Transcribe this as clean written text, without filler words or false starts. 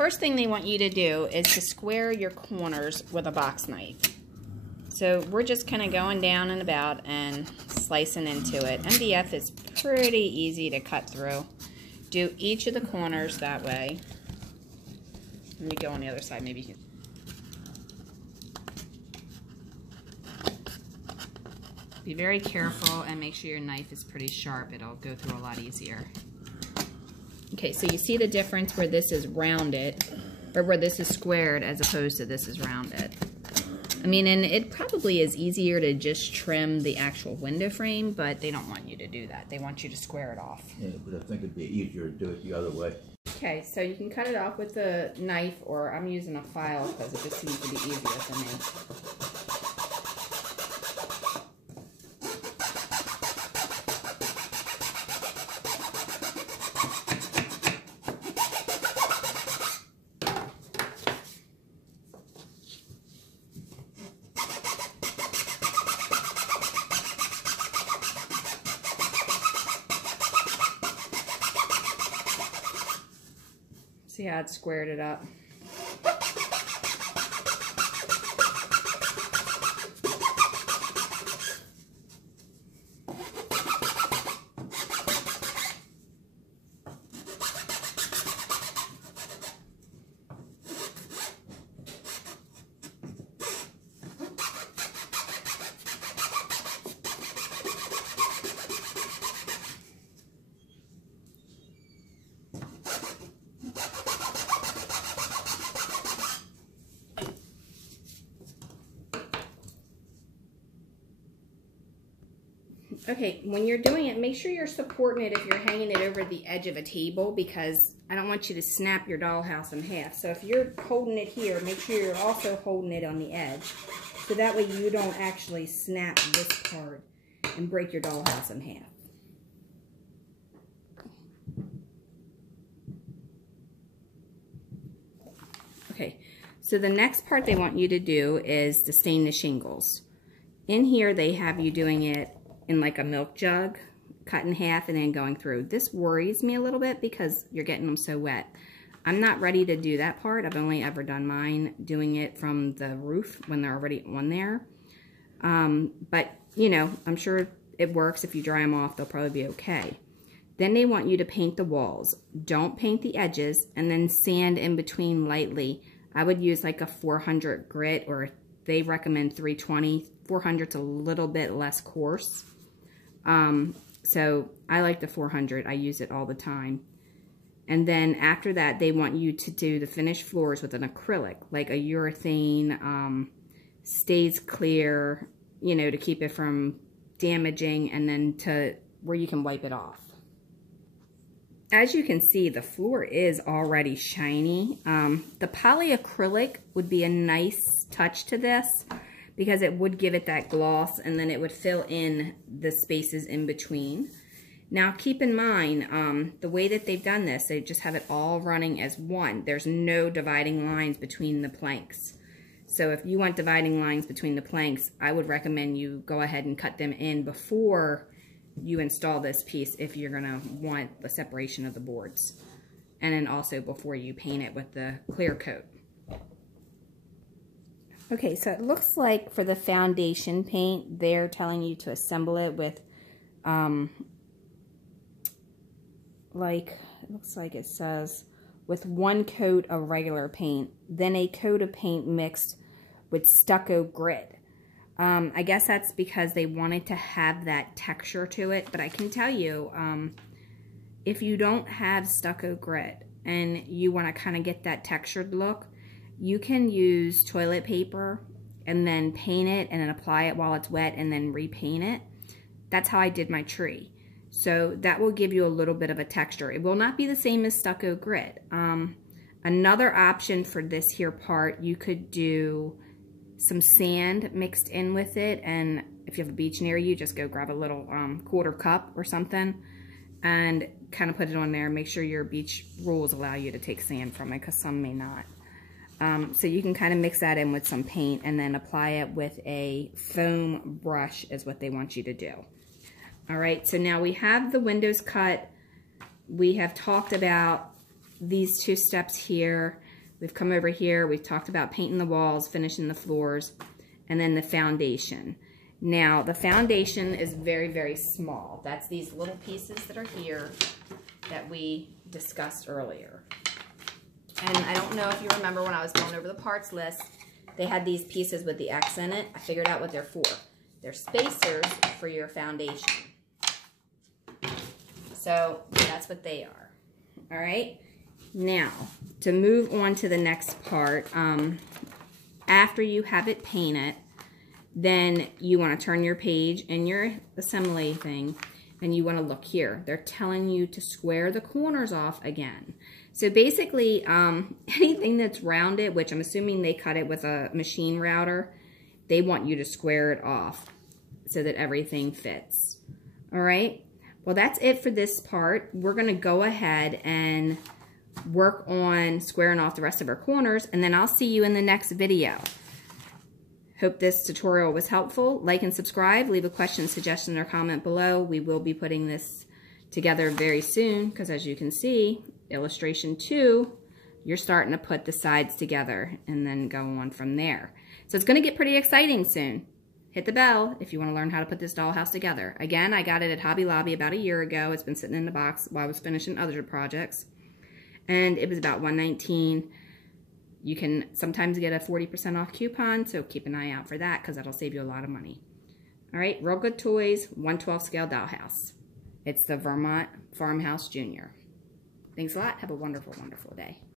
first thing they want you to do is to square your corners with a box knife. So we're just kind of going down and about and slicing into it. MDF is pretty easy to cut through. Do each of the corners that way. Let me go on the other side, maybe you can. Be very careful and make sure your knife is pretty sharp. It'll go through a lot easier. Okay, so you see the difference where this is rounded, or where this is squared as opposed to this is rounded. I mean, and it probably is easier to just trim the actual window frame, but they don't want you to do that. They want you to square it off. Yeah, but I think it'd be easier to do it the other way. Okay, so you can cut it off with a knife, or I'm using a file because it just seems to be easier for me. See how it squared it up. Okay, when you're doing it, make sure you're supporting it if you're hanging it over the edge of a table, because I don't want you to snap your dollhouse in half. So if you're holding it here, make sure you're also holding it on the edge. So that way you don't actually snap this part and break your dollhouse in half. Okay, so the next part they want you to do is to stain the shingles. In here they have you doing it in like a milk jug, cut in half and then going through. This worries me a little bit because you're getting them so wet. I'm not ready to do that part. I've only ever done mine doing it from the roof when they're already on there. But, you know, I'm sure it works. If you dry them off, they'll probably be okay. Then they want you to paint the walls. Don't paint the edges, and then sand in between lightly. I would use like a 400 grit, or they recommend 320. 400's a little bit less coarse. So I like the 400. I use it all the time. And then after that, they want you to do the finished floors with an acrylic, like a urethane, stays clear, you know, to keep it from damaging, and then to where you can wipe it off. As you can see, the floor is already shiny. The polyacrylic would be a nice touch to this, because it would give it that gloss, and then it would fill in the spaces in between. Now keep in mind, the way that they've done this, they just have it all running as one. There's no dividing lines between the planks. So if you want dividing lines between the planks, I would recommend you go ahead and cut them in before you install this piece if you're gonna want the separation of the boards. And then also before you paint it with the clear coat. Okay, so it looks like for the foundation paint, they're telling you to assemble it with, like, it looks like it says, with 1 coat of regular paint, then a coat of paint mixed with stucco grit. I guess that's because they wanted to have that texture to it, but I can tell you, if you don't have stucco grit and you want to kind of get that textured look, you can use toilet paper and then paint it and then apply it while it's wet and then repaint it. That's how I did my tree. So that will give you a little bit of a texture. It will not be the same as stucco grit. Another option for this here part, you could do some sand mixed in with it, and if you have a beach near you, just go grab a little quarter cup or something and kind of put it on there. Make sure your beach rules allow you to take sand from it, because some may not. So you can kind of mix that in with some paint and then apply it with a foam brush is what they want you to do. All right, so now we have the windows cut. We have talked about these 2 steps here. We've come over here. We've talked about painting the walls, finishing the floors, and then the foundation. Now, the foundation is very, very small. That's these little pieces that are here that we discussed earlier. And I don't know if you remember when I was going over the parts list, they had these pieces with the X in it. I figured out what they're for. They're spacers for your foundation. So that's what they are. All right. Now, to move on to the next part, after you have it painted, then you want to turn your page in your assembly thing, and you want to look here. They're telling you to square the corners off again. So basically, anything that's rounded, which I'm assuming they cut it with a machine router, they want you to square it off so that everything fits. All right? Well, that's it for this part. We're going to go ahead and work on squaring off the rest of our corners, and then I'll see you in the next video. Hope this tutorial was helpful. Like and subscribe. Leave a question, suggestion, or comment below. We will be putting this together very soon because, as you can see, illustration 2, you're starting to put the sides together and then go on from there. So it's going to get pretty exciting soon. Hit the bell if you want to learn how to put this dollhouse together. Again, I got it at Hobby Lobby about a year ago. It's been sitting in the box while I was finishing other projects. And it was about $119. You can sometimes get a 40% off coupon, so keep an eye out for that because that'll save you a lot of money. All right, Real Good Toys, 1/12 scale dollhouse. It's the Vermont Farmhouse Jr. Thanks a lot. Have a wonderful, wonderful day.